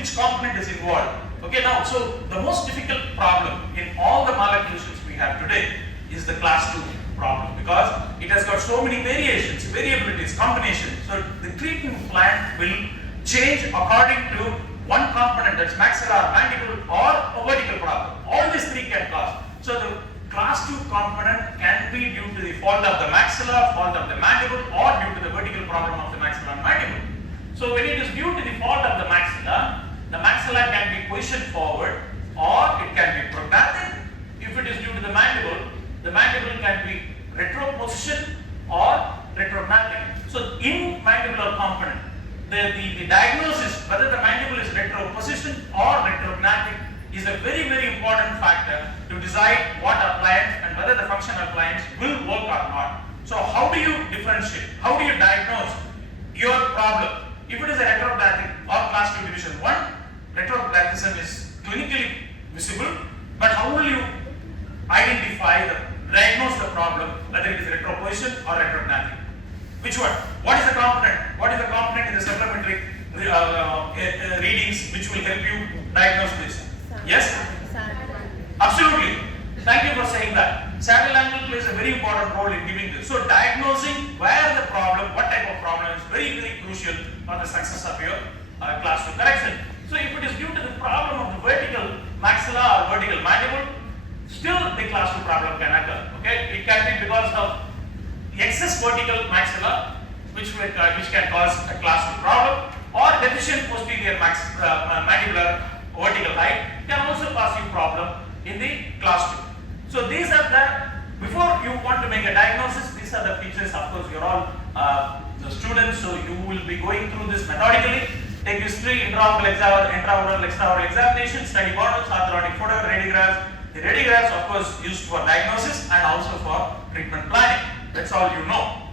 which component is involved. Okay, now, so the most difficult problem in all the malocclusions we have today is the class 2 problem, because it has got so many variations, variabilities, combinations. So the treatment plan will change according to one component, that's maxilla, mandible, or a vertical problem. All these three can cause. So the class 2 component can be due to the fault of the maxilla, fault of the mandible, or due to the vertical problem of the maxilla and mandible. So when it is due to the fault of the maxilla can be positioned forward, or it can be prognathing. If it is due to the mandible can be retroposition or retrognathing. So in mandibular component, the diagnosis whether the mandible is retroposition or retrognathing is a very, very important factor to decide what appliance and whether the functional appliance will work or not. So how do you differentiate? How do you diagnose your problem? If it is a retrognathing or class 2 division 1, retrognathism is clinically visible, but how will you diagnose the problem, whether it is retroposition or retrognathing? Which one? What is the component? What is the component in the supplementary readings which will help you diagnose this? Yes? Absolutely. Thank you for saying that. Saddle angle plays a very important role in giving this. So diagnosing where the problem, what type of problem is very, very crucial for the success of your class 2 correction. So if it is due to the problem of the vertical maxilla or vertical mandible, still the class 2 problem can occur. Okay? It can be because of excess vertical maxilla, which can cause a class 2 problem, or deficient posterior mandibular vertical height can also cause you problem in the class 2. So these are before you want to make a diagnosis, these are the features. Of course, you're all the students, so you will be going through this methodically. Take history, intraoral, extraoral examination, study models, orthodontic photo, radiographs. The radiographs, of course, used for diagnosis and also for treatment planning. That's all you know.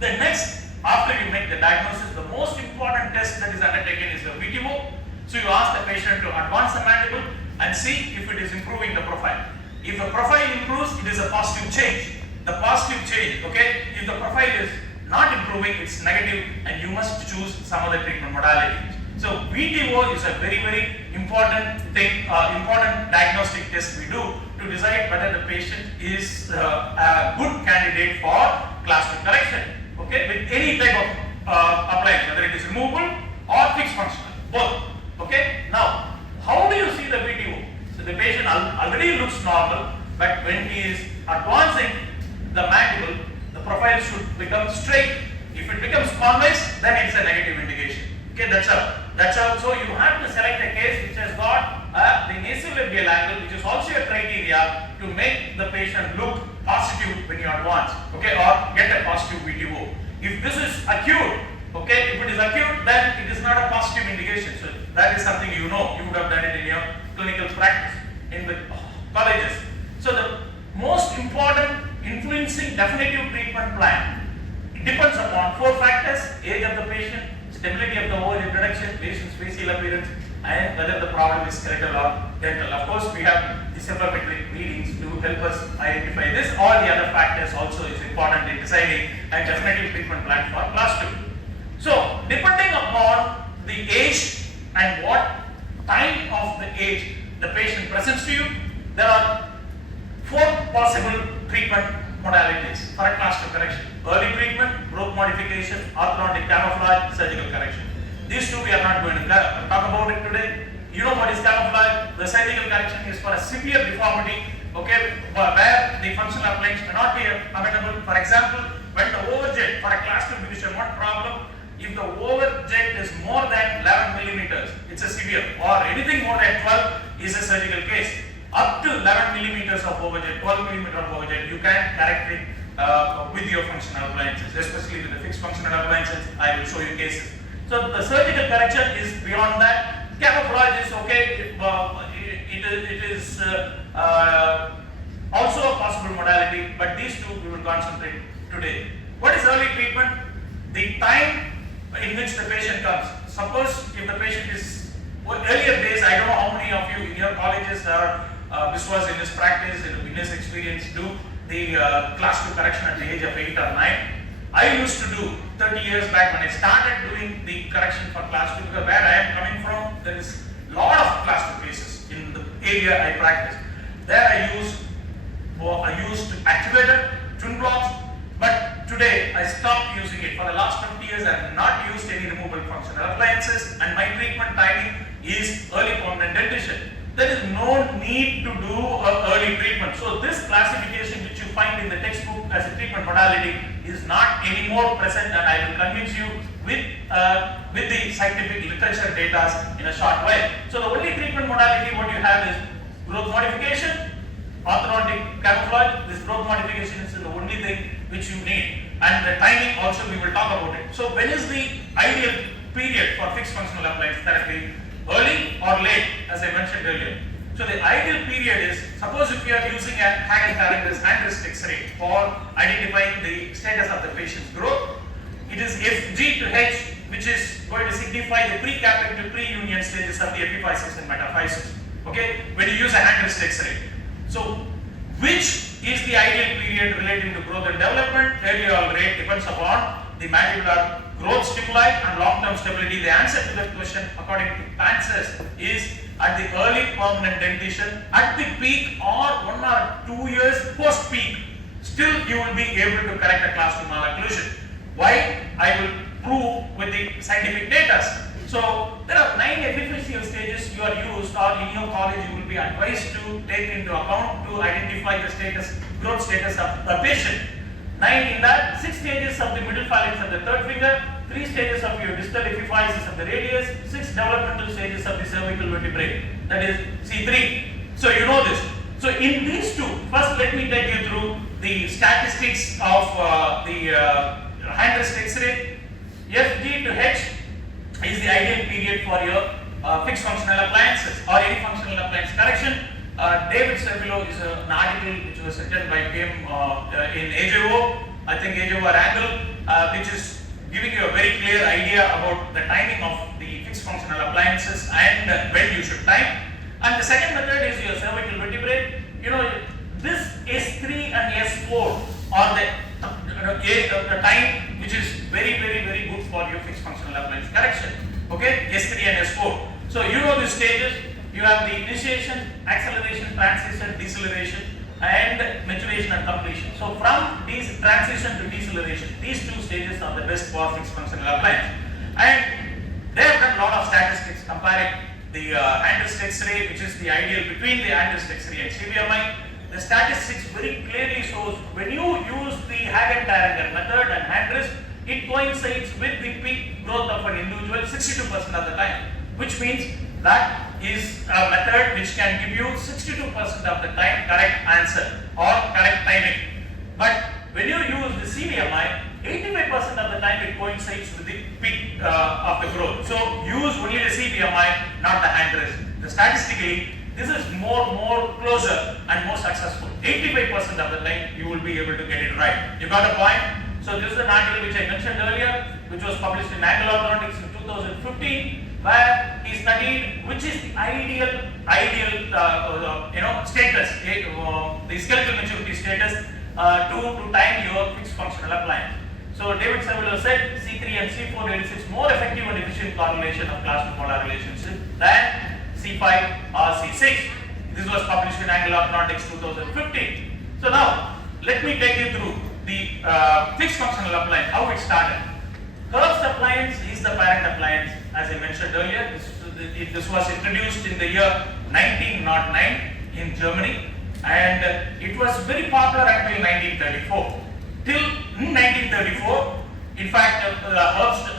The next, after you make the diagnosis, the most important test that is undertaken is the VTO. So you ask the patient to advance the mandible and see if it is improving the profile. If the profile improves, it is a positive change. The positive change, okay? If the profile is not improving, it's negative, and you must choose some other treatment modalities. So VTO is a very, very important thing, important diagnostic test we do to decide whether the patient is a good candidate for class 2 correction. Okay, with any type of appliance, whether it is removable or fixed functional, both. Okay, now how do you see the VTO? So the patient already looks normal, but when he is advancing the mandible, the profile should become straight. If it becomes convex, then it's a negative indication. Okay, that's all. So you have to select a case which has got the nasolabial angle, which is also a criteria to make the patient look positive when you advance, okay, or get a positive VTO. If this is acute, okay, if it is acute, then it is not a positive indication. So that is something you know. You would have done it in your clinical practice in the colleges. So the most important influencing definitive treatment plan depends upon 4 factors: age of the patient, stability of the oral introduction, patient's facial appearance, and whether the problem is skeletal or dental. Of course, we have the supplementary readings to help us identify this. All the other factors also is important in deciding a definitive treatment plan for class 2. So, depending upon the age and what time of the age the patient presents to you, there are 4 possible treatment modalities for a class 2 correction: early treatment, growth modification, orthodontic camouflage, surgical correction. These 2 we are not going to talk about it today. You know what is camouflage? The surgical correction is for a severe deformity, okay, where the functional appliance may not be amenable. For example, when the overjet for a class 2 division 1 problem, if the overjet is more than 11 millimeters, it's a severe, or anything more than 12 is a surgical case. Up to 11 millimeters of overjet, 12 millimeter of overjet, you can correct it with your functional appliances, especially with the fixed functional appliances. I will show you cases. So the surgical correction is beyond that. Camouflage is okay. It is also a possible modality, but these 2 we will concentrate today. What is early treatment? The time in which the patient comes. Suppose if the patient is earlier days, I don't know how many of you in your colleges or this was in this practice, in this experience, do the class 2 correction at the age of 8 or 9. I used to do 30 years back when I started doing the correction for class 2, because where I am coming from, there is earlier I practiced. There I used activator, twin blocks, but today I stopped using it. For the last 20 years I have not used any removable functional appliances, and my treatment timing is early permanent dentition. There is no need to do an early treatment. So this classification which you find in the textbook as a treatment modality is not anymore present, and I will convince you with the scientific literature data in a short while. So the only treatment modality what you have is growth modification, orthodontic camouflage. This growth modification is the only thing which you need, and the timing also we will talk about it. So when is the ideal period for fixed functional appliance therapy? Early or late, as I mentioned earlier. So the ideal period is, suppose if you are using a Hagen-Tarangers hand wrist X-ray for identifying the status of the patient's growth, it is FG to H, which is going to signify the pre-capping to pre-union stages of the epiphysis and metaphysis. Okay, when you use a hand wrist X-ray. So which is the ideal period relating to growth and development? Early or late depends upon the mandibular growth stimuli and long-term stability. The answer to that question, according to Panzers, is at the early permanent dentition, at the peak or 1 or 2 years post-peak. Still, you will be able to correct a class 2 malocclusion. Why? I will prove with the scientific data. So there are 9 epiphyseal stages you are used, or in your college you will be advised to take into account to identify the growth status of the patient. 9 in that, 6 stages of the middle phalanx of the third finger, 3 stages of your distal epiphysis of the radius, 6 developmental stages of the cervical vertebrae, that is C3. So you know this. So in these two, first let me take you through the statistics of the hand wrist X-ray. FG to H is the ideal period for your fixed functional appliances or any functional appliance correction. David Cervillo is an article which was written by him in AJO, I think AJO or Angle, which is giving you a very clear idea about the timing of the fixed functional appliances and when you should time. And the second method is your cervical vertebrae. You know, this S3 and S4 are the time which is very good for your fixed functional appliance correction. Okay, S3 and S4. So you know the stages. You have the initiation, acceleration, transition, deceleration, and maturation and completion. So from these transition to deceleration, these 2 stages are the best for fixed functional appliance. And they have done a lot of statistics comparing the hand wrist X-ray, which is the ideal between the hand wrist X-ray and CBMI. The statistics very clearly shows when you use the Hagen-Taranger method and hand wrist, it coincides with the peak growth of an individual 62% of the time, which means that is a method which can give you 62% of the time correct answer or correct timing. But when you use the CBMI, 85% of the time it coincides with the peak of the growth. So use only the CBMI, not the hand wrist. Statistically, this is more closer and more successful. 85% of the time you will be able to get it right. You got a point? So this is an article which I mentioned earlier, which was published in Angle Orthodontics in 2015. Where he studied which is the ideal status, the skeletal maturity status to time your fixed functional appliance. So David Cervillo said C3 and C4 elicits more effective and efficient correlation of class 2 molar relationship than C5 or C6. This was published in Angle Orthodontics 2015. So now let me take you through the fixed functional appliance, how it started. Herbst appliance is the parent appliance, as I mentioned earlier. This was introduced in the year 1909 in Germany, and it was very popular until 1934. Till 1934, in fact, Herbst,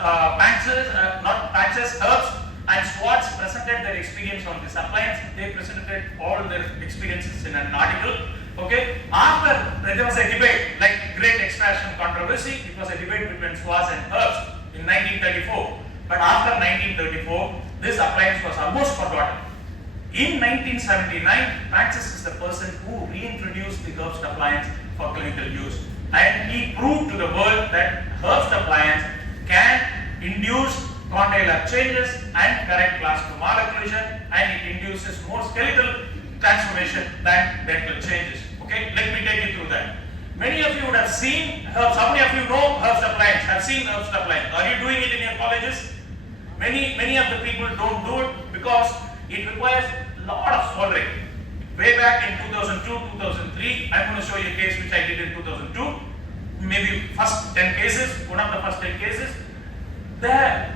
Herbst and Schwartz presented their experience on this appliance. They presented all their experiences in an article. Okay, after there was a debate, like great extraction controversy, it was a debate between Schwartz and Herbst in 1934. But after 1934, this appliance was almost forgotten. In 1979, Francis is the person who reintroduced the Herbst appliance for clinical use. And he proved to the world that Herbst appliance can induce condylar changes and correct class 2 malocclusion, and it induces more skeletal transformation than dental changes. Okay, let me take you through that. Many of you would have seen Herbst. How many of you know Herbst appliance? Have seen Herbst appliance? Are you doing it in your colleges? Many of the people don't do it because it requires a lot of soldering. way back in 2002, 2003. I'm going to show you a case which I did in 2002. Maybe first 10 cases, one of the first 10 cases. Then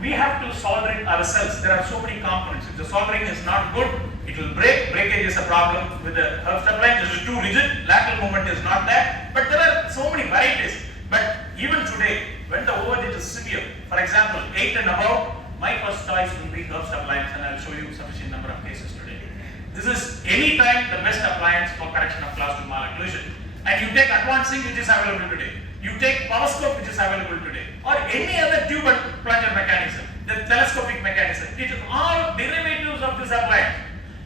we have to solder it ourselves. There are so many components. If the soldering is not good, it will break. Breakage is a problem with the Herbst appliance. It is too rigid. Lateral movement is not there. But there are so many varieties. But even today, when the overage is severe, for example, 8 and above, my first choice will be Herbst appliance, and I'll show you sufficient number of cases today. This is any time the best appliance for correction of class 2 malocclusion. And you take advancing, which is available today. You take power scope, which is available today, or any other tube and plunger mechanism, the telescopic mechanism. It is all derivatives of this appliance.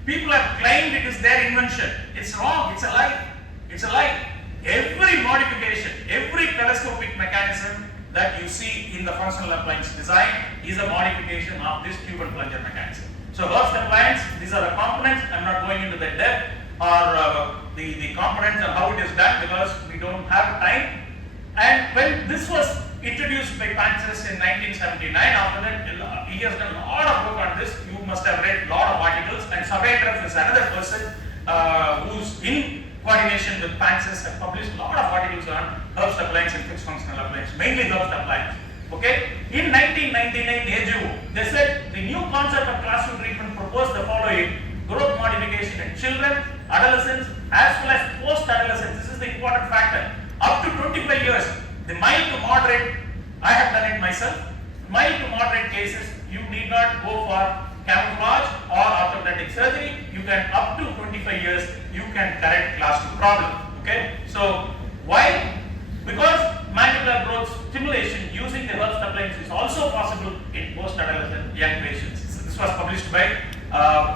People have claimed it is their invention. It's wrong. It's a lie. It's a lie. Every modification, every telescopic mechanism that you see in the functional appliance design is a modification of this tube and plunger mechanism. So Herbst appliance, these are the components. I'm not going into the depth or the components and how it is done because we don't have time. And when this was introduced by Pancis in 1979, after that he has done a lot of work on this. You must have read a lot of articles, and Sabatref is another person who's in coordination with Pancis and published a lot of articles on Herbst appliance and fixed functional appliance, mainly Herbst appliance. Okay, in 1999 AJU, they said the new concept of class 2 treatment proposed the following: growth modification in children, adolescents, as well as post-adolescents. This is the important factor. Up to 25 years, the mild to moderate, I have done it myself. Mild to moderate cases, you need not go for camouflage or orthodontic surgery. You can, up to 25 years, you can correct class 2 problem. Okay, so why? Because mandibular growth stimulation using the Herbst appliance is also possible in post-adolescent young patients. So this was published by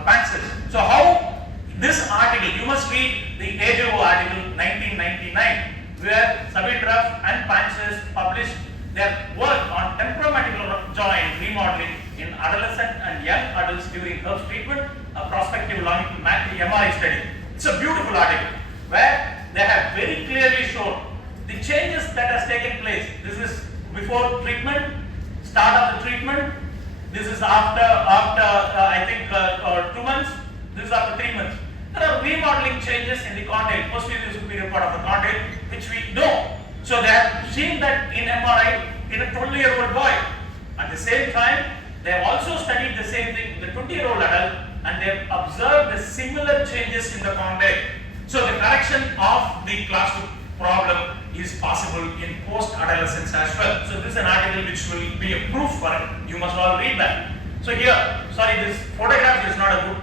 Pancis. So how this article, you must read the AJO article 1999, where Sabatref and Pancis published their work on temporomandibular joint remodeling in adolescent and young adults during Herbst treatment, a prospective longitudinal MRI study. It's a beautiful article where they have very clearly shown the changes that has taken place. This is before treatment, start of the treatment. This is after I think 2 months. This is after 3 months. There are remodeling changes in the condyle, posterior superior part of the condyle, which we know. So they have seen that in MRI in a 20-year-old boy. At the same time, they have also studied the same thing with a 20-year-old adult, and they have observed the similar changes in the condyle. So the correction of the class 2 problem is possible in post-adolescence as well. So this is an article which will be a proof for it. You must all read that. So here, sorry, this photograph is not a good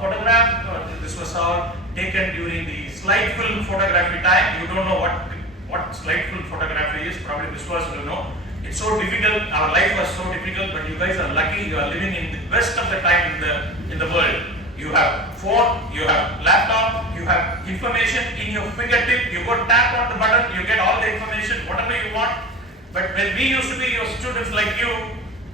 photograph. This was all taken during the slide film photography time. You don't know what slide film photography is. Probably Vishwas will know. It's so difficult. Our life was so difficult, but you guys are lucky. You are living in the best of the time in the world. You have phone, you have laptop, you have information in your fingertip. You go tap on the button, you get all the information, whatever you want. But when we used to be your students like you,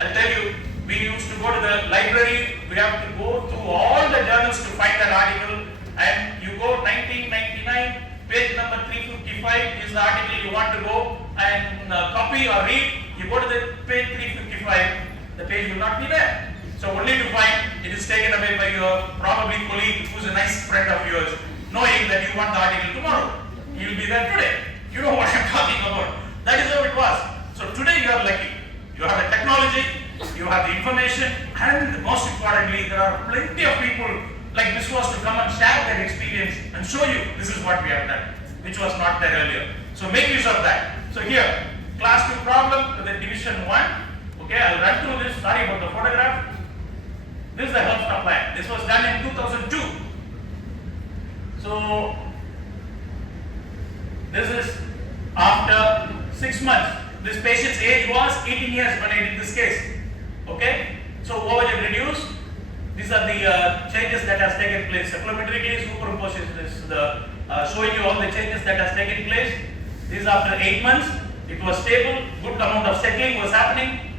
I'll tell you, we used to go to the library. We have to go through all the journals to find that article. And you go 1999, page number 355 is the article you want to go and copy or read. You go to the page 355, the page will not be there. So only to find it is taken away by your probably colleague who is a nice friend of yours, knowing that you want the article tomorrow. He will be there today. You know what I'm talking about. That is how it was. So today you are lucky. You have the technology, you have the information, and most importantly, there are plenty of people like this was to come and share their experience and show you this is what we have done, which was not there earlier. So make use of that. So here, class 2 problem with the division 1. Okay, I'll run through this. Sorry about the photograph. This is the Herbst appliance. This was done in 2002. So this is after 6 months. This patient's age was 18 years when I did this case. Okay, so overage reduced. These are the changes that has taken place. Supplementarily superimposition is showing you all the changes that has taken place. This is after 8 months. It was stable. Good amount of settling was happening.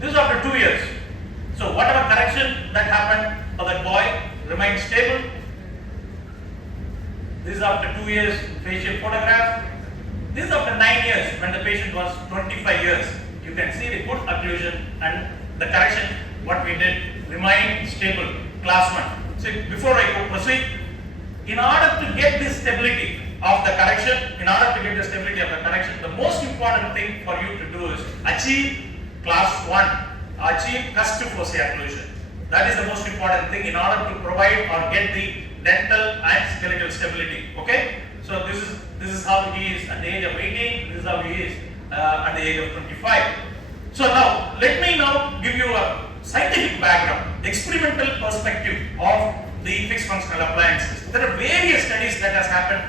This is after 2 years. So whatever correction that happened for that boy remained stable. This is after 2 years facial photograph. This is after 9 years when the patient was 25 years. You can see the good occlusion and the correction what we did, remain stable, class 1. So before I proceed, in order to get this stability of the correction, the most important thing for you to do is achieve class 1, achieve crust foci occlusion. That is the most important thing in order to provide or get the dental and skeletal stability. Okay? So this is how he is at the age of 18, this is how he is at the age of 25. So now, let me now give you a scientific background, experimental perspective of the fixed functional appliances. There are various studies that has happened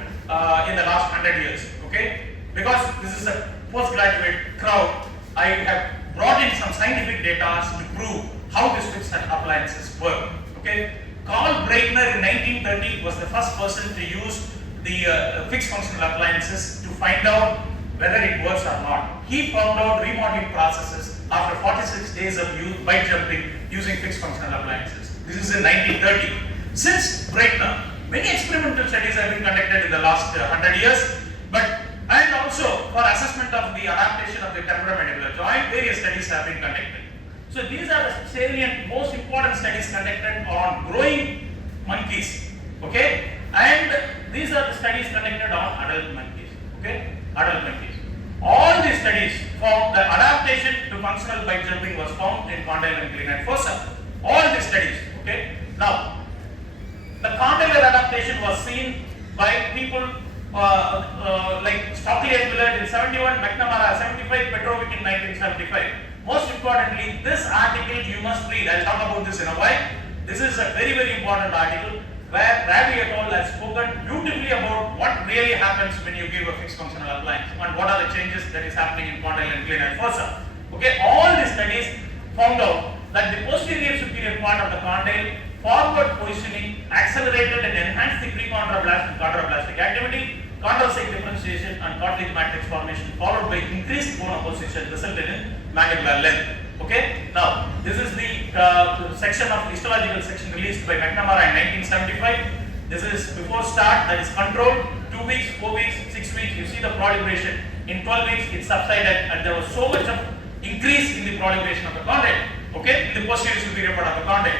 in the last 100 years, okay? Because this is a postgraduate crowd, I have brought in some scientific data to prove how these fixed appliances work, okay? Carl Breitner in 1930 was the first person to use the fixed functional appliances to find out whether it works or not. He found out remodeling processes after 46 days of bite jumping using fixed functional appliances. This is in 1930. Since Breitner, many experimental studies have been conducted in the last 100 years, and also for assessment of the adaptation of the temporomandibular joint, various studies have been conducted. So these are the salient, most important studies conducted on growing monkeys, okay? And these are the studies conducted on adult monkeys, okay? Adult monkeys. All these studies found the adaptation to functional bite jumping was found in condyle and glenoid fossa. All these studies, okay? Now, the condylar adaptation was seen by people like Stockley and Willard in 71, McNamara 75, Petrovic in 1975. Most importantly, this article you must read. I'll talk about this in a while. This is a very, very important article where Ravi et al. Has spoken beautifully about what really happens when you give a fixed functional appliance and what are the changes that is happening in condyle and glenoid fossa. Okay, all these studies found out that the posterior superior part of the condyle forward positioning accelerated and enhanced the pre-chondroblastic and chondroblastic activity, chondrocyte differentiation and cartilage matrix formation followed by increased bone opposition resulted in mandibular length. Okay, now this is the section of histological section released by McNamara in 1975. This is before start, that is control, 2 weeks, 4 weeks, 6 weeks, you see the proliferation. In 12 weeks it subsided and there was so much of increase in the proliferation of the condyle, okay, in the posterior superior part of the condyle.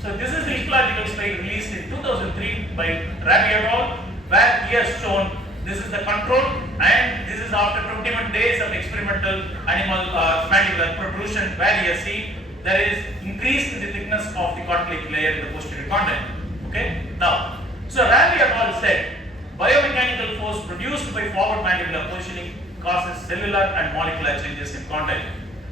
So this is the histological slide released in 2003 by Ravi et al. Where he has shown this is the control and this is after 21 days of experimental animal mandibular protrusion where he has seen there is increase in the thickness of the cartilage layer in the posterior condyle. Okay. Now, so Ravi et al. Said biomechanical force produced by forward mandibular positioning causes cellular and molecular changes in condyle.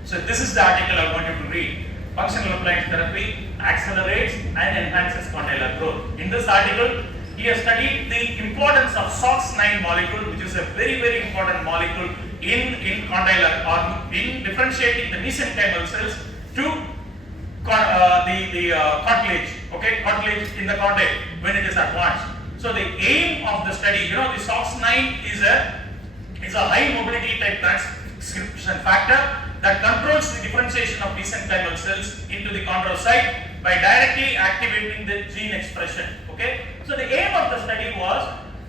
So this is the article I want you to read. Functional appliance therapy accelerates and enhances condylar growth. In this article, he has studied the importance of SOX9 molecule, which is a very, very important molecule in condylar or in differentiating the mesenchymal cells to the cartilage, okay, cartilage in the condyle when it is advanced. So the aim of the study, you know, the SOX9 is a high mobility type transcription factor that controls the differentiation of mesenchymal cells into the chondrocyte by directly activating the gene expression. Okay, so the aim of the study was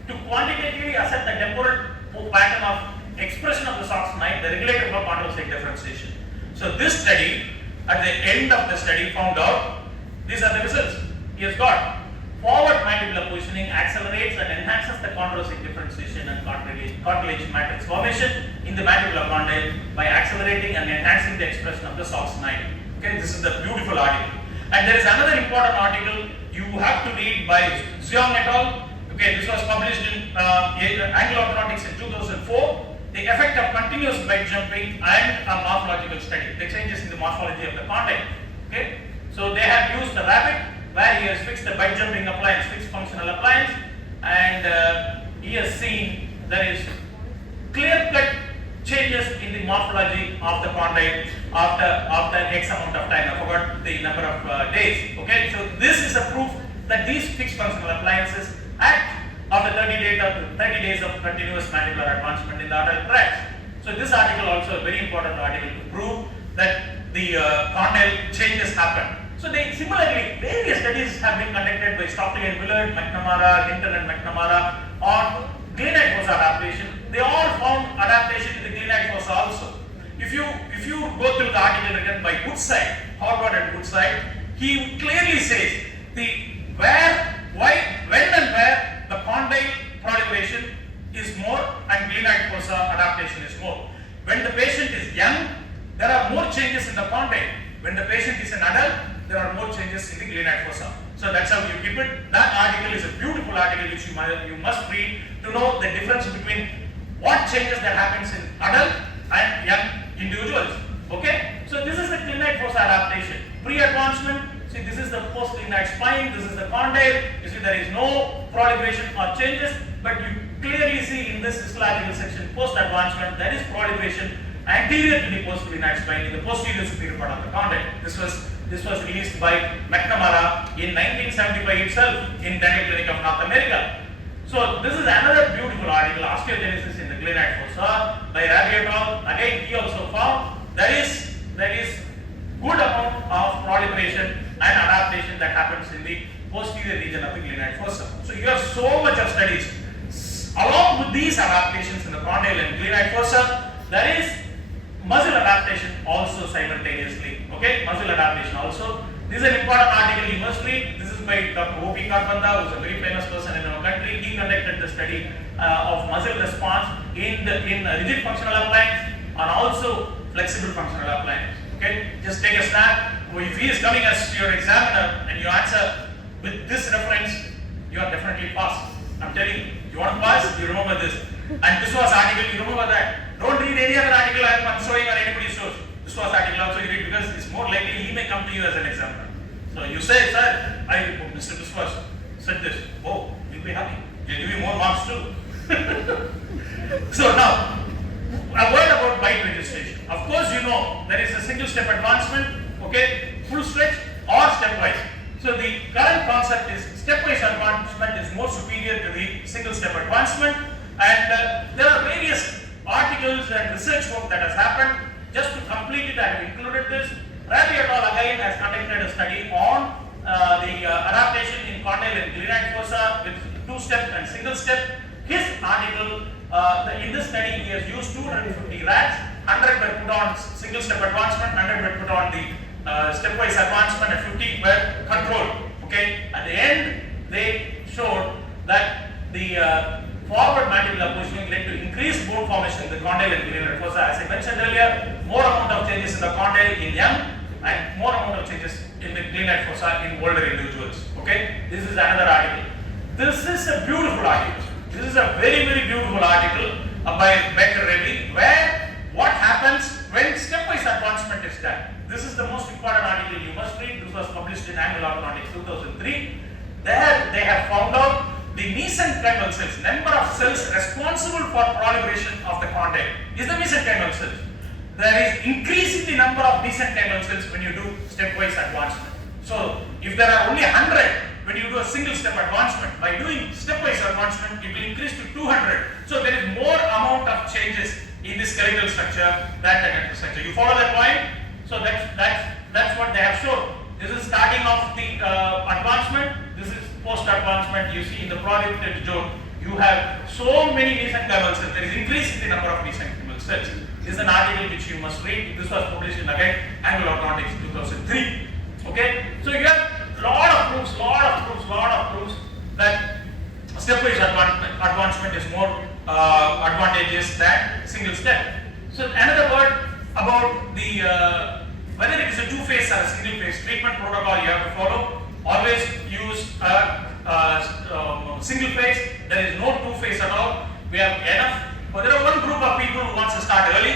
to quantitatively assess the temporal pattern of expression of the SOX9, the regulator for chondrocyte differentiation. So this study, at the end of the study, found out these are the results. He has got forward mandibular positioning accelerates and enhances the chondrocyte differentiation and cartilage matrix formation in the mandibular condyle by accelerating and enhancing the expression of the SOX9. Okay, this is the beautiful article. And there is another important article you have to read by Xiong et al. Okay, this was published in Anglo Orthodontics in 2004. The effect of continuous bite jumping and a morphological study, the changes in the morphology of the condyle. Okay, so they have used the rabbit where he has fixed the bite jumping appliance, fixed functional appliance, and he has seen there is clear-cut changes in the morphology of the condyle after X amount of time. I forgot the number of days. Okay, so this is a proof that these fixed functional appliances act after 30 days of continuous mandibular advancement in the adult rats. So this article also a very important article to prove that the condyle changes happen. So similarly, various studies have been conducted by Stockley and Willard, McNamara, Hinton and McNamara on glenoid fossa adaptation. They all found adaptation in the glenoid fossa also. if you go through the article written by Woodside, Harvard and Woodside, he clearly says the where, why, when and where the condyle proliferation is more and glenoid fossa adaptation is more. When the patient is young, there are more changes in the condyle. When the patient is an adult, there are more changes in the glenoid fossa. So that's how you keep it. That article is a beautiful article which you must read to know the difference between what changes that happens in adult and young individuals. Okay? So this is the glenoid fossa adaptation. Pre-advancement, see this is the post-glenoid spine, this is the condyle. You see there is no proliferation or changes, but you clearly see in this histological section post-advancement there is proliferation anterior to the post-glenoid spine in the posterior superior part of the condyle. This was released by McNamara in 1975 itself in Dental Clinic of North America. So this is another beautiful article, osteogenesis in the glenoid fossa by Rabi et al. Again, he also found there is good amount of proliferation and adaptation that happens in the posterior region of the glenoid fossa. So you have so much of studies. Along with these adaptations in the condyle and glenoid fossa, there is muscle adaptation also simultaneously. Okay, muscle adaptation also. This is an important article you must read. This is by Dr. O.P. Karbanda, who is a very famous person in our country. He conducted the study of muscle response in rigid functional appliance and also flexible functional appliance. Okay, just take a snap. If he is coming as your examiner and you answer with this reference, you are definitely passed. I'm telling you, you want to pass, you remember this. And this was article, you remember that. Don't read any other article I'm showing or anybody shows. This was article also you read because it's more likely he may come to you as an examiner. So you say, sir, Mr. Biswas said this. Oh, you'll be happy. He'll give you more marks too. So now, a word about bite registration. Of course, you know there is a single step advancement, okay, full stretch or stepwise. So the current concept is stepwise advancement is more superior to the single step advancement, and there are various articles and research work that has happened. Just to complete it, I have included this. Rabi et al. Again has conducted a study on the adaptation in condyle and glenoid fossa with two-step and single-step. His article, in this study, he has used 250 rats, 100 were put on single-step advancement, 100 were put on the stepwise advancement, and 50 were controlled. Okay, at the end, they showed that the forward mandibular positioning led to increased bone formation in the condyle and glenoid fossa. As I mentioned earlier, more amount of changes in the condyle in young and more amount of changes in the glenoid fossa in older individuals. Okay, this is another article. This is a beautiful article. This is a very, very beautiful article by Baker Ravi, where what happens when stepwise advancement is done. This is the most important article you must read. This was published in Angle Orthodontics 2003. There they have found out the mesenchymal cells, number of cells responsible for proliferation of the condyle is the mesenchymal cells. There is increase in the number of mesenchymal cells when you do stepwise advancement. So if there are only 100 when you do a single step advancement, by doing stepwise advancement it will increase to 200. So there is more amount of changes in the skeletal structure than the dental structure. You follow that point? So that's what they have shown. This is starting off the advancement. This is post-advancement. You see in the proliferative zone, you have so many mesenchymal cells. There is increase in the number of mesenchymal cells. This is an article which you must read. This was published in again Angle Orthodontics 2003. Okay, so you have lot of proofs that stepwise advancement is more advantageous than single step. So another word about the whether it is a two-phase or a single-phase treatment protocol you have to follow. Always use single phase. There is no two-phase at all. We have enough. But there are one group of people who wants to start early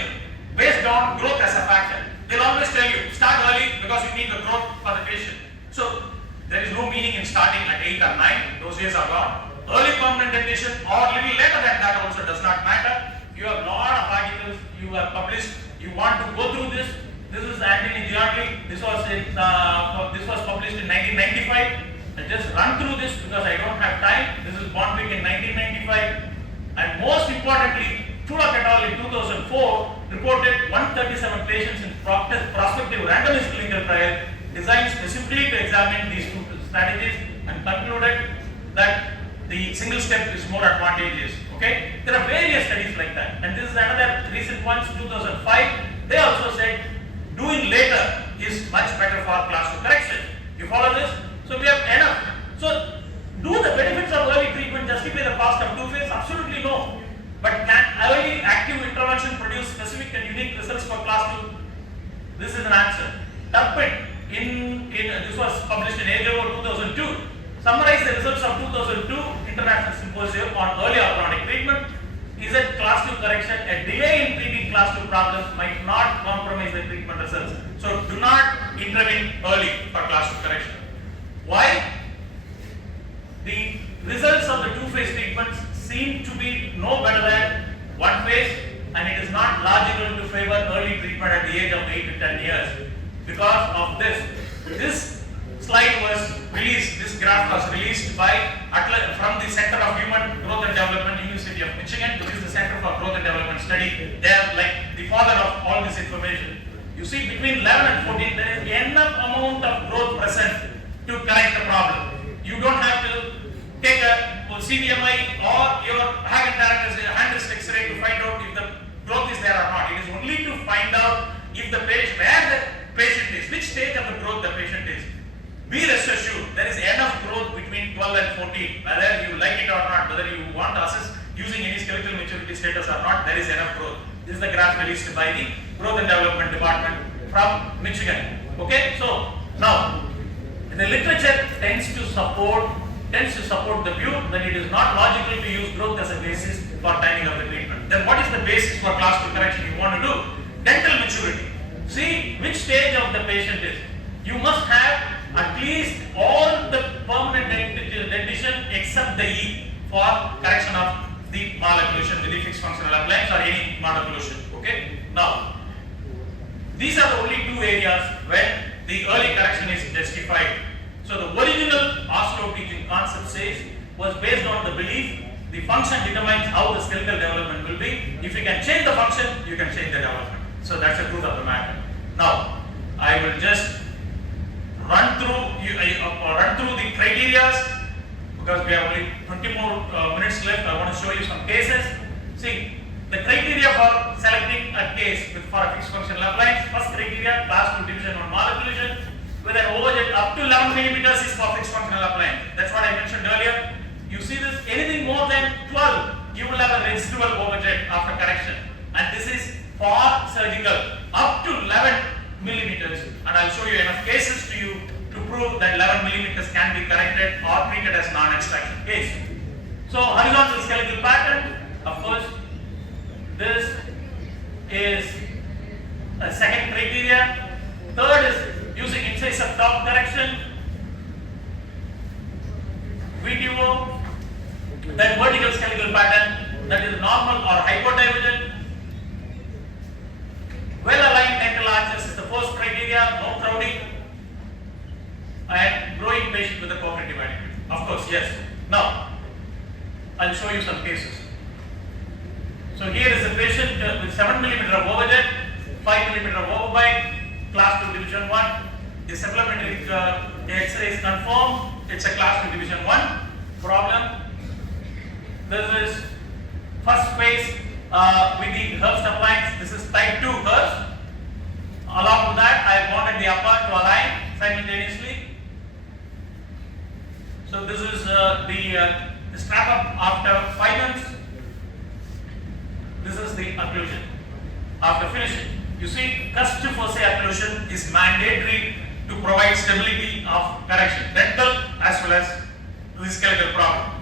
based on growth as a factor. They'll always tell you start early because you need the growth for the patient. So there is no meaning in starting at 8 or 9. Those days are gone. Early permanent dentition or little later than that also does not matter. You have a lot of articles you have published. You want to go through this. This is Anthony Giardi. This was published in 1995. I just run through this because I don't have time. This is Bonwick in 1995. And most importantly, Tulak et al. In 2004 reported 137 patients in prospective randomized clinical trial designed specifically to examine these two strategies and concluded that the single step is more advantageous. Okay, there are various studies like that, and this is another recent one, 2005. They also said doing later is much better for class 2 correction. You follow this? So we have enough. So do the benefits of early treatment justify the cost of two-phase? Absolutely no. But can early active intervention produce specific and unique results for class 2? This is an answer. Turpin this was published in AJO 2002. Summarize the results of 2002 International Symposium on early orthodontic treatment. Is that class 2 correction, a delay in treating class 2 problems might not compromise the treatment results. So do not intervene early for class 2 correction. Why? The results of the two-phase treatments seem to be no better than one phase, and it is not logical to favor early treatment at the age of 8 to 10 years. Because of this, this slide was released, this graph was released by from the Center of Human Growth and Development, University of Michigan, which is the Center for Growth and Development Study. They are like the father of all this information. You see, between 11 and 14, there is enough amount of growth present to correct the problem. You don't have to take a CDMI or your hand wrist X-ray to find out if the growth is there or not. It is only to find out if the patient, where the patient is, which stage of the growth the patient is. Be rest assured, there is enough growth between 12 and 14. Whether you like it or not, whether you want to assess using any skeletal maturity status or not, there is enough growth. This is the graph released by the Growth and Development Department from Michigan. Okay, so now the literature tends to support the view that it is not logical to use growth as a basis for timing of the treatment. Then what is the basis for class 2 correction you want to do? Dental maturity. See which stage of the patient is. You must have at least all the permanent dentition except the E for correction of the malocclusion with the fixed functional appliance or any malocclusion. Okay. Now, these are the only two areas where the early correction is justified. So the original Oslo teaching concept says was based on the belief the function determines how the skeletal development will be. If you can change the function, you can change the development. So that's the truth of the matter. Now, I will just run through the criteria because we have only 20 more minutes left. I want to show you some cases. See, the criteria for selecting a case for a fixed functional appliance. First criteria, class 2 division 1 malocclusion with an overjet up to 11 millimeters is for fixed functional appliance. That's what I mentioned earlier. You see this, anything more than 12, you will have a residual overjet after correction. And this is for surgical up to 11 millimeters. And I'll show you enough cases to you to prove that 11 millimeters can be corrected or treated as non-extraction case. So horizontal skeletal pattern, of course, this is a second criteria. Third is using incisive top correction, VTO, then vertical skeletal pattern, that is normal or hypodivergent. Well-aligned dental arches is the first criteria, no crowding, and growing patient with a cooperative attitude. Of course, yes. Now, I'll show you some cases. So here is a patient with 7 mm of overjet, 5 mm of overbite, class 2 division 1. The supplementary X-ray is confirmed. It's a class 2 division 1 problem. This is first phase with the Herbst appliance. This is type 2 Herbst. Along with that, I wanted the upper to align simultaneously. So this is the strap up after 5 months. This is the occlusion after finishing. You see, cusp to foci occlusion is mandatory to provide stability of correction, dental as well as the skeletal problem.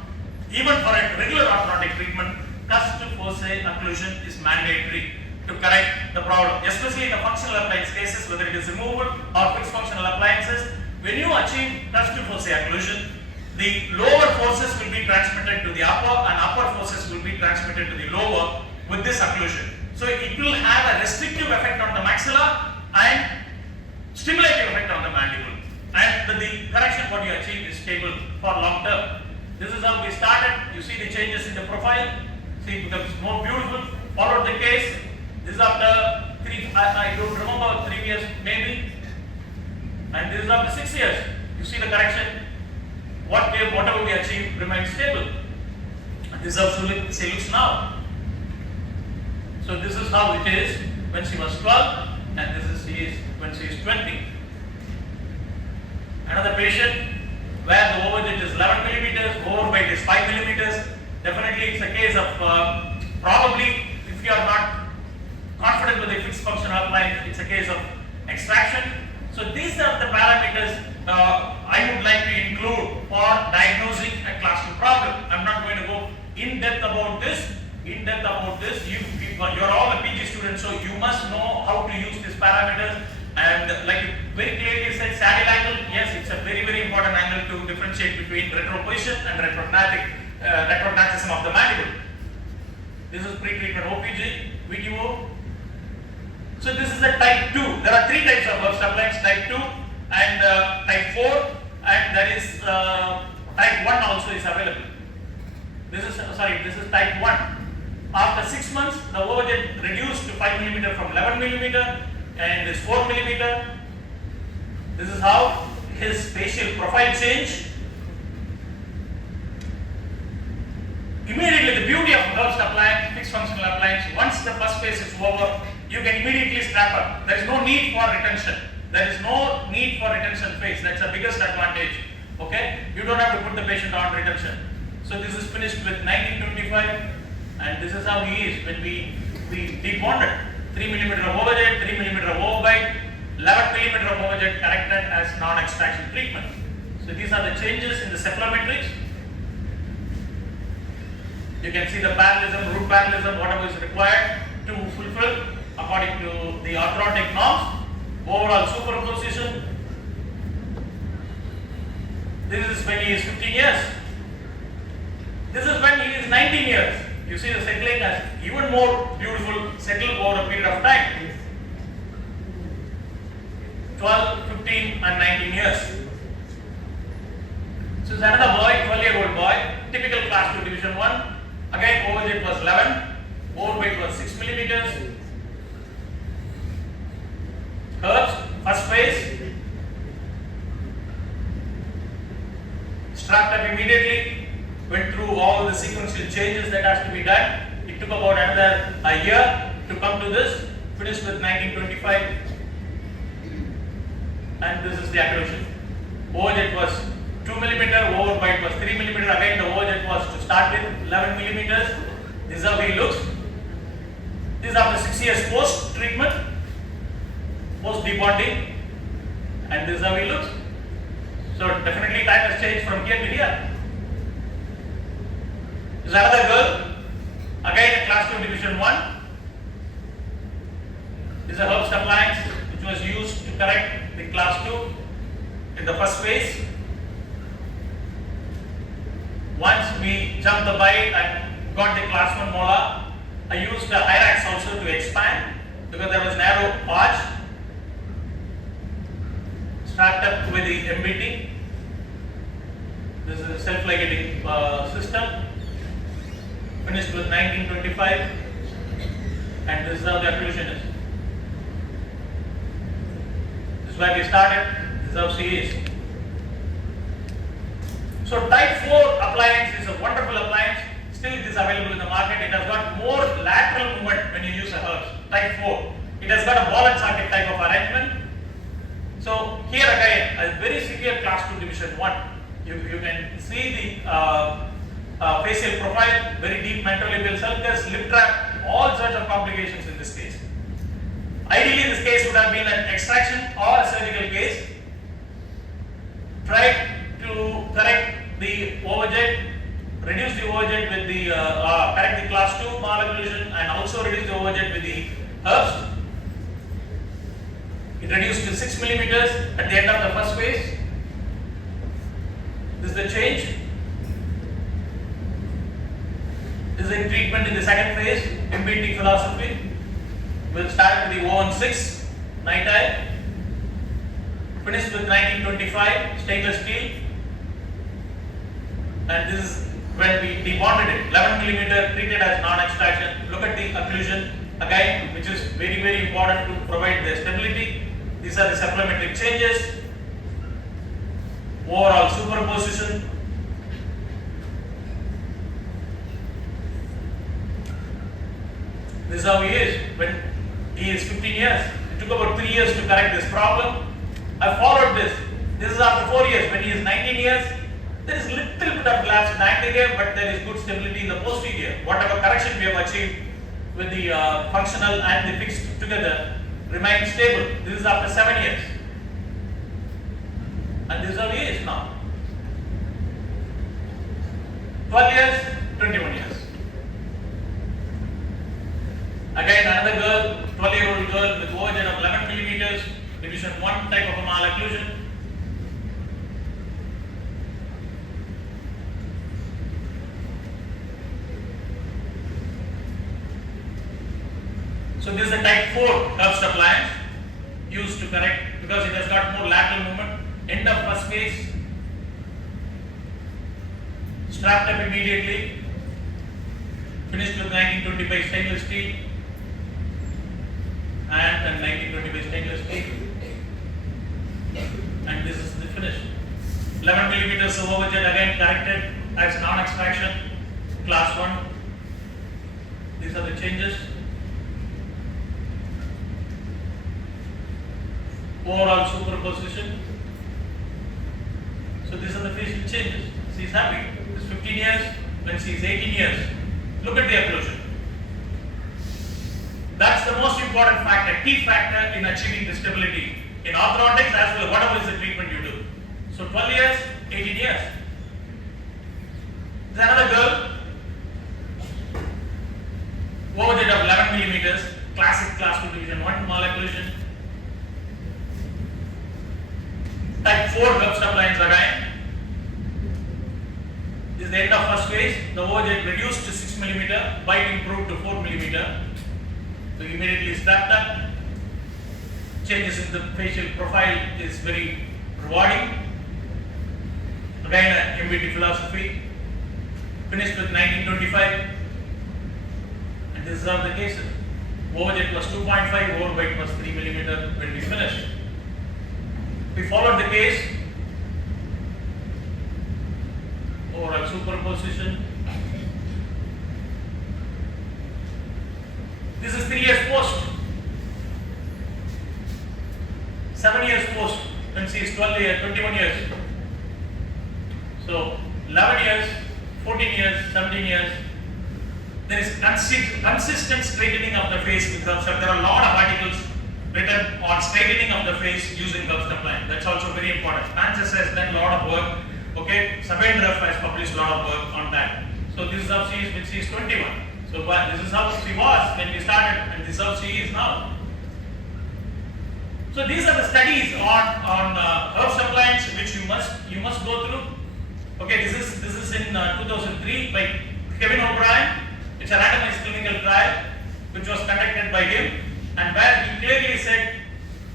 Even for a regular orthodontic treatment, cusp to foci occlusion is mandatory to correct the problem, especially in the functional appliance cases, whether it is removable or fixed functional appliances. When you achieve cusp to foci occlusion, the lower forces will be transmitted to the upper and upper forces will be transmitted to the lower with this occlusion. So it will have a restrictive effect on the maxilla and stimulative effect on the mandible. And the correction what you achieve is stable for long term. This is how we started. You see the changes in the profile. See, it becomes more beautiful. Followed the case. This is after I don't remember 3 years maybe. And this is after 6 years. You see the correction. Whatever we achieve remains stable. And this is how it looks now. So this is how it is when she was 12, and this is she is when she is 20. Another patient where the overjet is 11 millimeters, overbite is 5 millimeters. Definitely it's a case of probably if you are not confident with the fixed functional appliance, it's a case of extraction. So these are the parameters I would like to include for diagnosing a class 2 problem. I'm not going to go in depth about this. You're all a PG students, so you must know how to use these parameters. And like you very clearly said, saddle angle, yes, it's a very, very important angle to differentiate between retroposition and retrognathicum of the mandible. This is pre-treatment OPG, VTO. So this is the type 2. There are 3 types of Herbst appliance, type 2 and type 4, and there is type 1 also is available. This is type 1. After 6 months, the overjet reduced to 5 mm from 11 mm and is 4 mm. This is how his facial profile changed. Immediately, the beauty of Herbst appliance, fixed functional appliance, once the first phase is over, you can immediately strap up. There is no need for retention. There is no need for retention phase. That's the biggest advantage. Okay? You don't have to put the patient on retention. So this is finished with 1925, and this is how he is when we debonded. 3 mm of overjet, 3 mm of overbite, 11 mm of overjet corrected as non-extraction treatment. So these are the changes in the cephalometrics. You can see the parallelism, root parallelism, whatever is required to fulfill according to the orthodontic norms. Overall superposition. This is when he is 15 years. This is when he is 19 years. You see the settling as even more beautiful settle over a period of time. 12, 15 and 19 years. So it's another boy, 12-year-old boy, typical class 2 division 1. Again, overjet was 11, overbite was 6 millimeters. Herbst, first phase, strapped up immediately, went through all the sequential changes that has to be done. It took about another a year to come to this, finished with 1925, and this is the accretion. Overjet was 2 mm, overbite was 3 mm. Again, the overjet was to start with 11 millimeters. This is how he looks. This is after 6 years post treatment, post debonding, and this is how he looks. So definitely time has changed from here to here. This is another girl, again a class 2 division 1. This is a Herbst appliance which was used to correct the class 2 in the first phase. Once we jumped the bite and got the class 1 molar, I used the Hyrax also to expand because there was narrow arch. Strapped up with the MBT. This is a self-ligating system. Finished with 1925, and this is how the occlusion is. This is where we started. This is how she is. So type 4 appliance is a wonderful appliance. Still it is available in the market. It has got more lateral movement when you use a Herbst. Type 4. It has got a ball and socket type of arrangement. So here again, a very severe class 2 division 1. You can see the facial profile, very deep mentolabial sulcus, lip trap, all sorts of complications in this case. Ideally, this case would have been an extraction or a surgical case. Tried to correct the overjet, reduce the overjet with the correct the class 2 malocclusion, and also reduce the overjet with the Herbst. It reduced to 6 millimeters at the end of the first phase. This is the change. This is a treatment in the second phase, MBT philosophy. We'll start with the 016 night eye. Finished with 1925 stainless steel. And this is when we debonded it, 11 millimeter, treated as non-extraction. Look at the occlusion again, which is very, very important to provide the stability. These are the cephalometric changes. Overall superposition. This is how he is when He is 15 years. It took about 3 years to correct this problem. I followed this. This is after 4 years. When he is 19 years, there is little bit of lapse in the anterior, but there is good stability in the posterior. Whatever correction we have achieved with the functional and the fixed together remains stable. This is after 7 years. And this is how he is now. 12 years, 21 years. Again, another girl, 12-year-old girl with OJ of 11 millimeters, division 1 type of a malocclusion. So this is a type 4 Herbst appliance used to correct because it has got more lateral movement. End of first phase. Strapped up immediately. Finished with 1925 stainless steel and 1925 stainless steel. And this is the finish. 11 millimeters of overjet again corrected as non-extraction, class 1. These are the changes. Overall superposition. So these are the facial changes. She is happy. It's 15 years, when she is 18 years. Look at the occlusion. That's the most important factor, key factor in achieving the stability in orthodontics as well as whatever is the treatment you do. So 12 years, 18 years. There's another girl, overjet of 11 millimeters, classic class 2 division 1 malocclusion. Type 4 Herbst appliance again. This is the end of first phase. The overjet reduced to 6 millimeter, bite improved to 4 millimeter. So immediately strapped up. Changes in the facial profile is very rewarding. Again, MBT philosophy. Finished with 1925. And this is how the case is. Overjet was 2.5, overbite was 3 millimeter when we finished. We followed the case. Overall superposition. This is 3 years post. 7 years post when she is 21 years. So 11 years, 14 years, 17 years. There is consistent straightening of the face with Herbst. There are a lot of articles written on straightening of the face using Herbst appliance. That's also very important. Francis has done a lot of work. Okay, Sabendra has published a lot of work on that. So this is how she is when she is 21. So this is how she was when we started, and this is how she is now. So these are the studies on Herbst appliance which you must go through. Okay, this is in 2003 by Kevin O'Brien. It's a randomized clinical trial which was conducted by him, and where he clearly said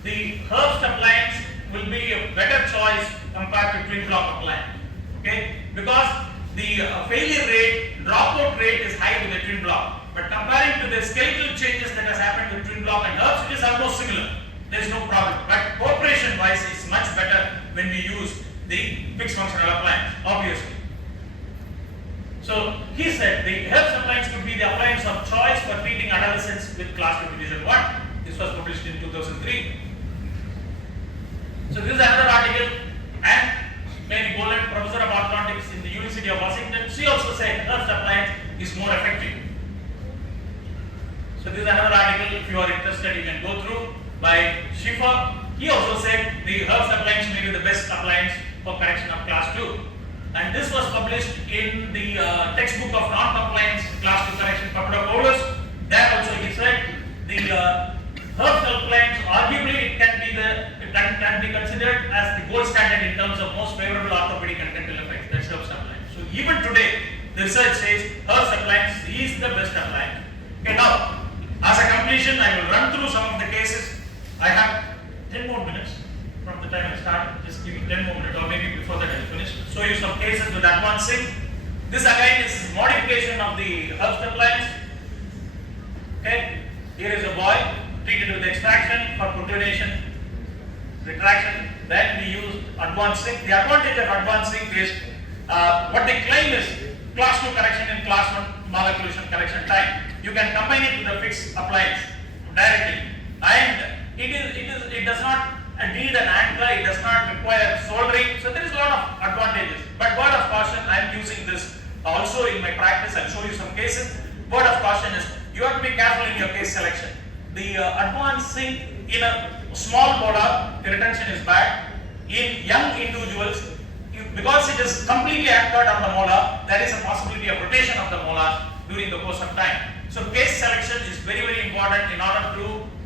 the Herbst appliance will be a better choice compared to twin block appliance. Okay, because the failure rate, dropout rate is high with the twin block, but comparing to the skeletal changes that has happened with twin block and Herbst, it is almost similar. There is no problem, but cooperation wise is much better when we use the fixed functional appliance, obviously. So he said the Herbst appliance could be the appliance of choice for treating adolescents with class 2 division 1. This was published in 2003. So this is another article, and Mary Boland, professor of orthodontics in the University of Washington, she also said Herbst appliance is more effective. So this is another article, if you are interested you can go through, by Schiffer. He also said the Herbst appliance may be the best appliance for correction of class 2. And this was published in the textbook of non-compliance class 2 correction, Papadopoulos. There also he said the Herbst appliance, arguably it can be considered as the gold standard in terms of most favorable orthopedic and dental effects. That's Herbst appliance. So even today, the research says Herbst appliance is the best appliance. Okay, now as a completion, I will run through some of the cases. I have 10 more minutes from the time I start. Just give me 10 more minutes, or maybe before that I'll finish. Show you some cases with advancing. This again is modification of the Herbst appliance. Okay, here is a boy treated with extraction for protrudation, retraction. Then we use advancing. The advantage of advancing is what they claim is class 2 correction in class 1 malocclusion correction time. You can combine it with a fixed appliance. directly, and it does not need an anchor, it does not require soldering, so there is a lot of advantages. But word of caution, I am using this also in my practice. I'll show you some cases. Word of caution is you have to be careful in your case selection. The advanced sink in a small molar, the retention is bad. In young individuals, because it is completely anchored on the molar, there is a possibility of rotation of the molar during the course of time. So case selection is very, very important in order to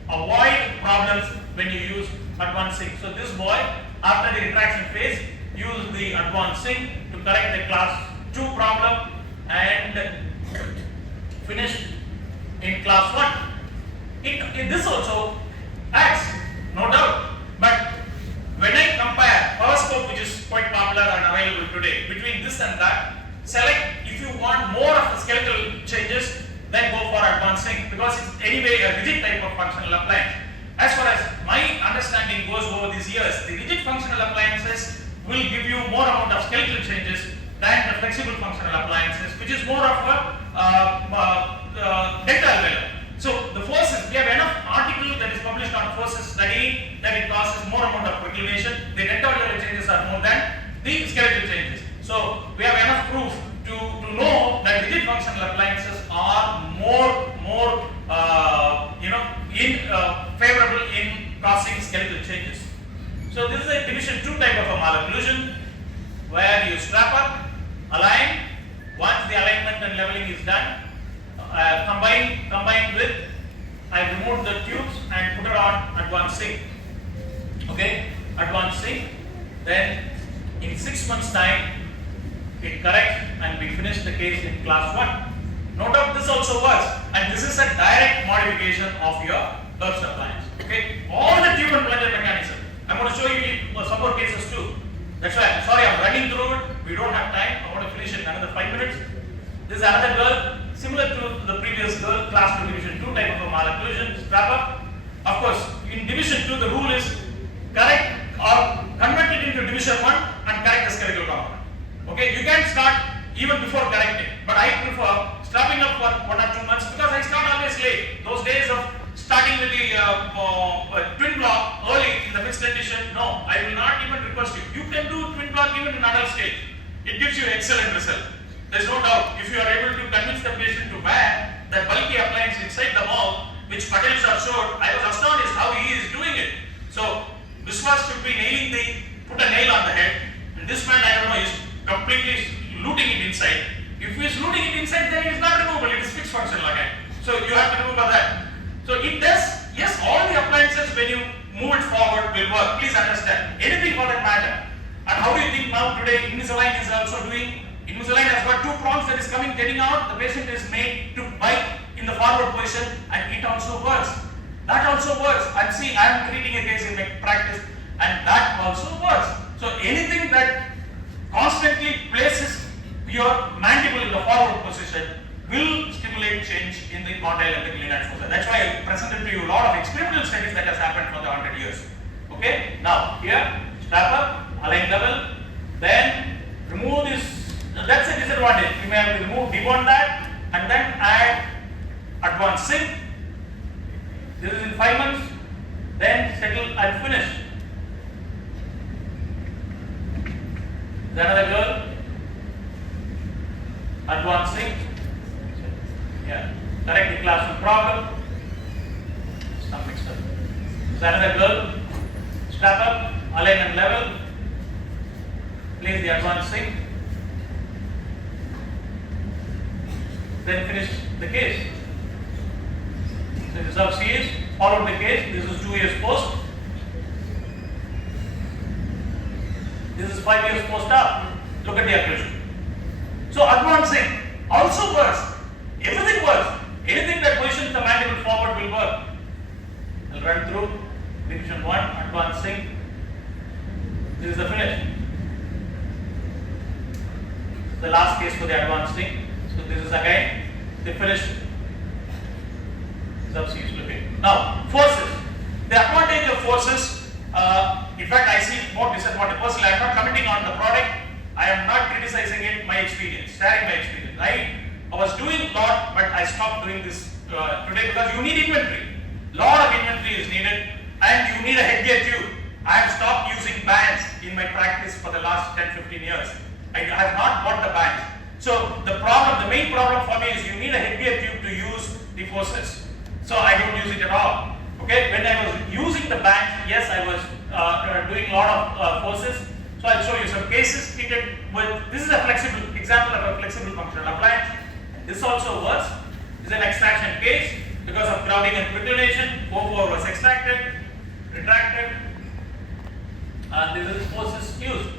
avoid problems when you use advanced sink. So this boy, after the retraction phase, used the advanced sink to correct the class 2 problem and finished in class 1. This also adds, no doubt. But when I compare Powerscope, which is quite popular and available today, between this and that, select if you want more of the skeletal changes, then go for advanced sink, because it's anyway a rigid type of functional appliance. As far as my understanding goes over these years, the rigid functional appliances will give you more amount of skeletal changes than the flexible functional appliances, which is more of a dental value. So the forces, we have enough article that is published on forces studying that it causes more amount of reclamation. The dental changes are more than the skeletal changes. So we have enough proof to know that rigid functional appliances are more favorable in causing skeletal changes. So this is a division 2 type of a malocclusion where you strap up, align. Once the alignment and leveling is done, combined with, I removed the tubes and put it on advanced sink. Okay, advanced sink. Then in 6 months time, it corrects and we finish the case in class 1. No doubt this also works, and this is a direct modification of your Herbst appliance. Okay, all the tube and plunger mechanism. I'm going to show you some more cases too. That's why I'm sorry I'm running through it. We don't have time. I want to finish in another 5 minutes. This is another girl, similar to the previous girl, class 2 division 2 type of a malocclusion, strap up. Of course, in division 2 the rule is correct or convert it into division 1 and correct the skeletal component. Okay, you can start even before correcting, but I prefer strapping up for 1 or 2 months because I start always late. Those days of starting with the twin block early in the mixed condition, no, I will not even request you. You can do twin block even in adult stage. It gives you excellent result. There is no doubt. If you are able to convince the patient to wear that bulky appliance inside the mouth, which Patel sir showed, I was astonished how he is doing it. So Biswas should be put a nail on the head, and this man, I don't know, is completely looting it inside. If he is looting it inside, then it is not removable, it is fixed functional again. So you have to remember that. So it does, yes, all the appliances when you move it forward will work. Please understand, anything for that matter. And how do you think now today Invisalign is also doing? Invisalign has got 2 prongs that is getting out. The patient is made to bite in the forward position, and it also works. That also works. I am treating a case in my practice, and that also works. So anything that constantly places your mandible in the forward position will stimulate change in the condyle and the glenoid fossa. That's why I presented to you a lot of experimental studies that has happened for the 100 years. Okay, now here, strap up, align level, then remove this. That's a disadvantage. You may have to remove, debond that, and then add advanced sink. This is in 5 months, then settle and finish. Another girl, advanced sink. Yeah, correct the class 2 problem. Some mixed up. Another girl, strap up, align and level, place the advanced sink, then finish the case. So this is how she is, followed the case. This is 2 years post. This is 5 years post up. Look at the occlusion. So advancing also works. Everything works. Anything that positions the mandible forward will work. I'll run through division 1, advancing. This is the finish. The last case for the advancing. So this is again the finish. Now, forces. The advantage of forces, in fact, I see more disadvantage. Personally, I am not commenting on the product. I am not criticizing it. My experience, sharing my experience. I was doing a lot, but I stopped doing this today because you need inventory. Lot of inventory is needed, and you need a headgear tube. I have stopped using bands in my practice for the last 10-15 years. I have not bought the bands. So the main problem for me is you need a headgear tube to use the forces. So I don't use it at all. Okay, when I was using the bands, yes, I was doing a lot of forces. So I'll show you some cases fitted with, this is a flexible example of a flexible functional appliance. This also works. This is an extraction case because of crowding and preclination. 4 was extracted, retracted, and this is forces used.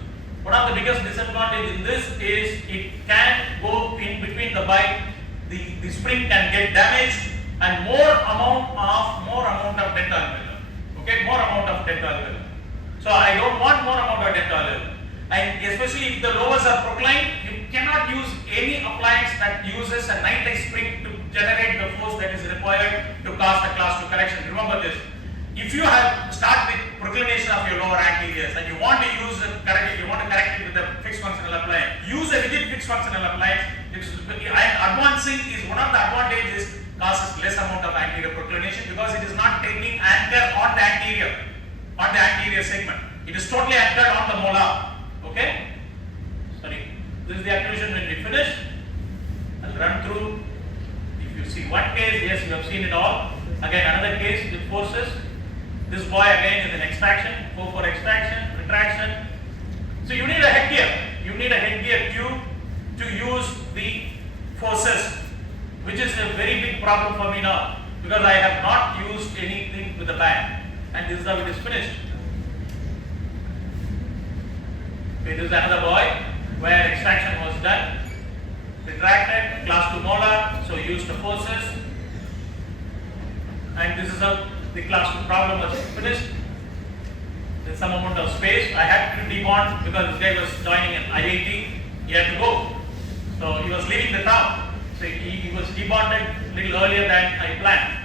One of the biggest disadvantage in this is it can go in between the bite. The spring can get damaged and more amount of dead alveoli. Okay, more amount of dead alveoli. So I don't want more amount of dead alveoli. And especially if the lowers are proclined, you cannot use any appliance that uses a night spring to generate the force that is required to cause the class 2 correction. Remember this. If you start with proclination of your lower anteriors and you want to correct it with a fixed functional appliance, use a rigid fixed functional appliance. Advancing is one of the advantages, causes less amount of anterior proclination because it is not taking anchor on the anterior segment. It is totally anchored on the molar. Okay? Sorry. This is the activation when we finish. I'll run through. If you see one case, yes, you have seen it all. Again, another case with forces. This boy again is an extraction. 4 extraction, retraction. So you need a headgear. You need a headgear tube to use the forces, which is a very big problem for me now because I have not used anything with the band. And this is how it is finished. Okay, this is another boy where extraction was done, retracted, class 2 molar, so used the forces. And this is how the class 2 problem was finished. There's some amount of space. I had to debond because this guy was joining an IIT. He had to go. So he was leaving the town. So he was debonded a little earlier than I planned.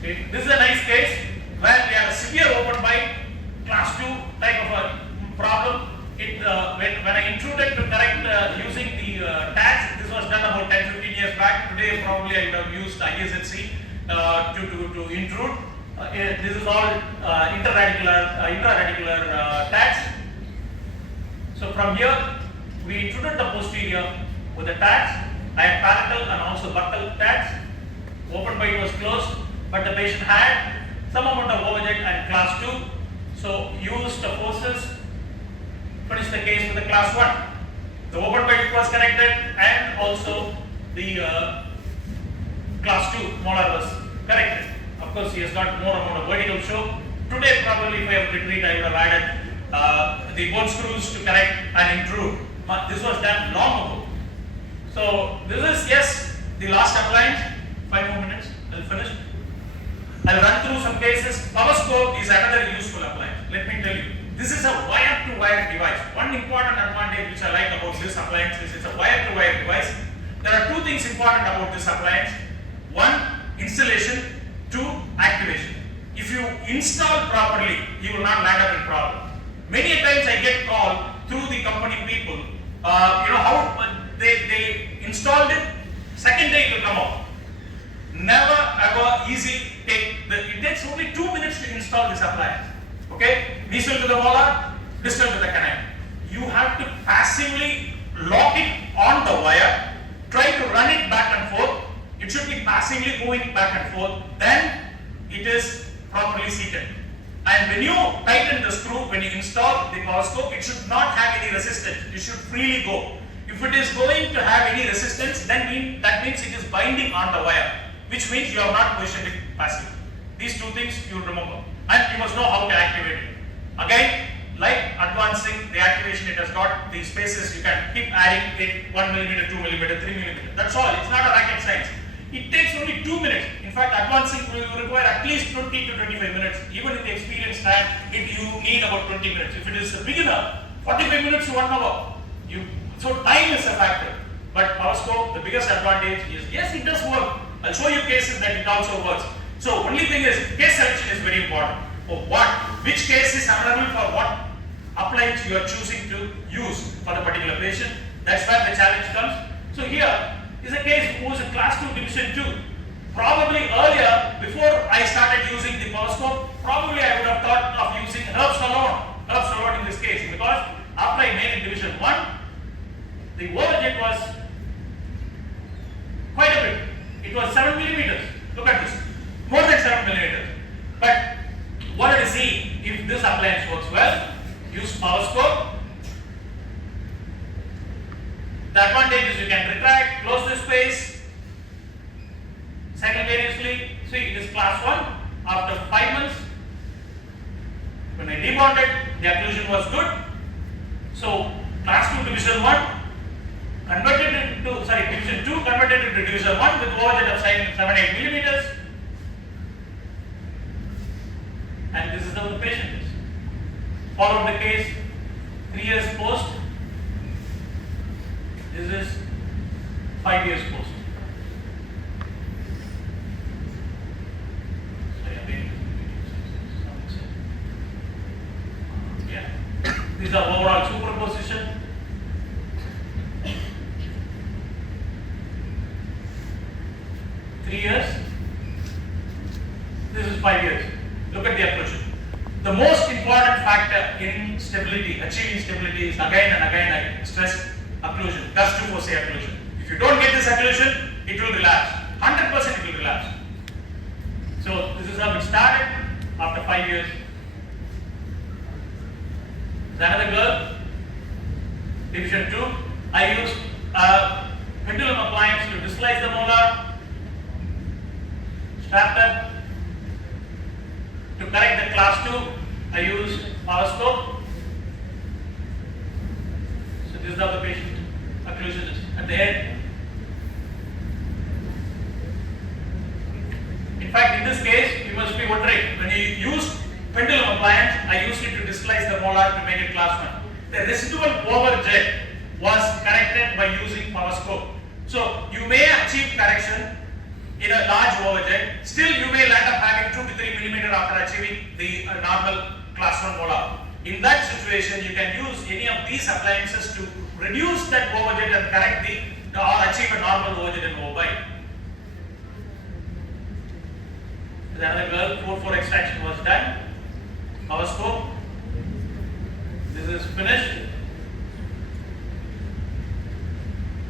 Okay. This is a nice case where we have a severe open bite, class 2 type of a problem. When I intruded to correct using the tags, this was done about 10-15 years back. Today probably I would have used ISNC to intrude. This is all intraradicular tags. So from here we intruded the posterior with the tags. I had palatal and also buccal tags. Open bite was closed, but the patient had some amount of overjet and class 2. So used the forces, finished the case with the class 1. The open bite was corrected and also the class 2 molar was corrected. Of course, he has got more amount of vertical show. Today probably if I have retreat, I would have added the bone screws to correct and intrude. This was done long ago. So this is, yes, the last appliance. 5 more minutes, I'll finish. I'll run through some cases. Power scope is another useful appliance. Let me tell you. This is a wire-to-wire device. One important advantage which I like about this appliance is it's a wire-to-wire device. There are 2 things important about this appliance. 1, installation. 2, activation. If you install properly, you will not land up in problem. Many times I get called through the company people, how they installed it, second day it will come out. Never ever easy it takes only 2 minutes to install this appliance. Okay, distal to the molar, distal to the canine. You have to passively lock it on the wire, try to run it back and forth. It should be passively moving back and forth, then it is properly seated. And when you tighten the screw, when you install the power scope, it should not have any resistance. It should freely go. If it is going to have any resistance, then that means it is binding on the wire, which means you have not positioned it passively. These 2 things you remember. And you must know how to activate it. Again, like advancing the activation, it has got these spaces. You can keep adding it 1 mm, 2 mm, 3 mm. That's all. It's not a rocket science. It takes only 2 minutes. In fact, advancing will require at least 20 to 25 minutes. Even in the experienced hand, you need about 20 minutes. If it is a beginner, 45 minutes to 1 hour. So time is a factor. But power scope, the biggest advantage is, yes, it does work. I'll show you cases that it also works. So only thing is, case selection is very important. For what? Which case is available for what appliance you are choosing to use for the particular patient. That's where the challenge comes. So here is a case who is a class 2 division 2. Probably earlier, before I started using the power scope, probably I would have thought of using Herbst alone in this case, because after I made it division 1, the overjet was quite a bit. It was 7 millimeters. Look at this, more than 7 millimeters. But what did I see? If this appliance works well, use power scope. The advantage is you can retract, close the space simultaneously. See, it is class 1. After 5 months, when I debonded, the occlusion was good. So, class 2 division 1 converted it to, division 2 converted it to division 1 with overjet of 7-8 millimeters. And this is how the patient is. Followed the case 3 years post. This is 5 years post. Yeah. These are overall superposition. Years. This is 5 years. Look at the occlusion. The most important factor in stability, achieving stability, is again and again I stress occlusion, gust to foci occlusion. If you don't get this occlusion, it will relapse. 100% it will relapse. So this is how it started after 5 years. Another girl, division 2. I used pendulum appliance to dislice the molar. Strapped up. To correct the class 2, I use power scope. So this is how the patient occlusion is at the end. In fact, in this case, you must be wondering, when you use pendulum appliance, I used it to dislice the molar to make it class 1. The residual overjet was corrected by using power scope. So you may achieve correction in a large overjet, still you may land up having 2 to 3 millimeter after achieving the normal class 1 molar. In that situation, you can use any of these appliances to reduce that overjet and correct or achieve a normal overjet in OBI. Another girl, 4-4 extraction was done. Power scope. This is finished.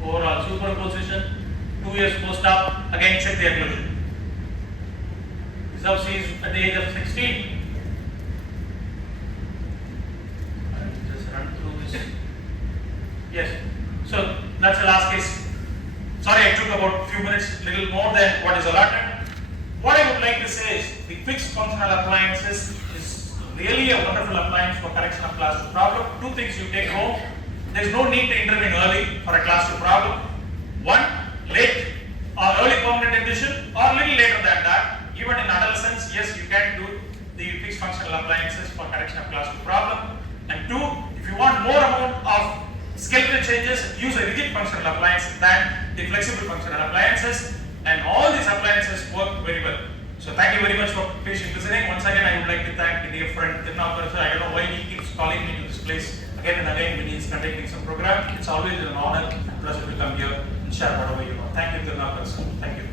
Overall superposition. 2 years post-op, again check the occlusion. This is how she is at the age of 16. I'll just run through this. Yes, so that's the last case. Sorry, I took about a few minutes, little more than what is allotted. What I would like to say is the fixed functional appliances is really a wonderful appliance for correction of class 2 problem. 2 things you take home. There is no need to intervene early for a class 2 problem. 1, late or early permanent addition, or little later than that. Even in adolescence, yes, you can do the fixed functional appliances for correction of class 2 problem. And 2, if you want more amount of skeletal changes, use a rigid functional appliance than the flexible functional appliances, and all these appliances work very well. So thank you very much for patient listening. Once again, I would like to thank the dear friend Tirunakar sir. I don't know why he keeps calling me to this place again and again when he is conducting some program. It's always an honor and pleasure to come here and share whatever you know. Thank you, Tirunakar sir. Thank you.